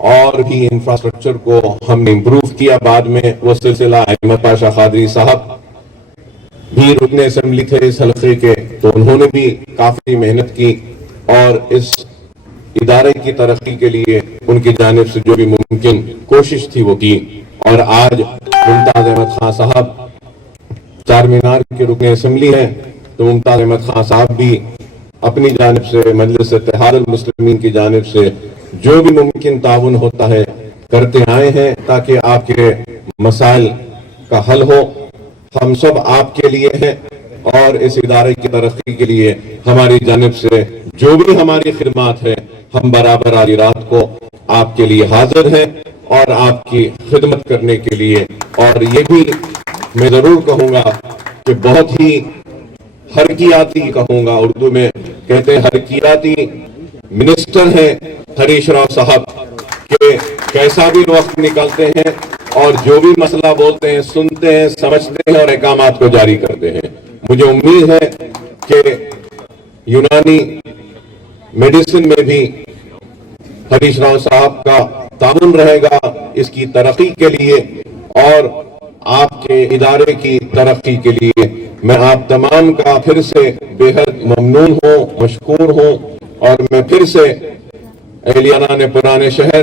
اور بھی انفراسٹرکچر کو ہم نے امپروو کیا. بعد میں وہ سلسلہ احمد پاشا قادری صاحب بھی رکن اسمبلی تھے اس حلقے کے, تو انہوں نے بھی کافی محنت کی اور اس ادارے کی ترقی کے لیے ان کی جانب سے جو بھی ممکن کوشش تھی وہ کی. اور آج ممتاز احمد خان صاحب چار مینار کے رکن اسمبلی ہیں, تو ممتاز احمد خان صاحب بھی اپنی جانب سے مجلس اتحاد المسلمین کی جانب سے جو بھی ممکن تعاون ہوتا ہے کرتے آئے ہیں تاکہ آپ کے مسائل کا حل ہو. ہم سب آپ کے لیے ہیں اور اس ادارے کی ترقی کے لیے ہماری جانب سے جو بھی ہماری خدمات ہے ہم برابر آدھی رات کو آپ کے لیے حاضر ہیں اور آپ کی خدمت کرنے کے لیے. اور یہ بھی میں ضرور کہوں گا کہ بہت ہی حرکیاتی کہوں گا, اردو میں کہتے ہیں حرکیاتی منسٹر ہیں ہریش راؤ صاحب, کہ کیسا بھی وقت نکلتے ہیں اور جو بھی مسئلہ بولتے ہیں سنتے ہیں, سمجھتے ہیں اور احکامات کو جاری کرتے ہیں. مجھے امید ہے کہ یونانی میڈیسن میں بھی ہریش راؤ صاحب کا تعاون رہے گا اس کی ترقی کے لیے اور آپ کے ادارے کی ترقی کے لیے. میں آپ تمام کا پھر سے بے حد ممنون ہوں, مشکور ہوں, اور میں پھر سے اہلیانہ پرانے شہر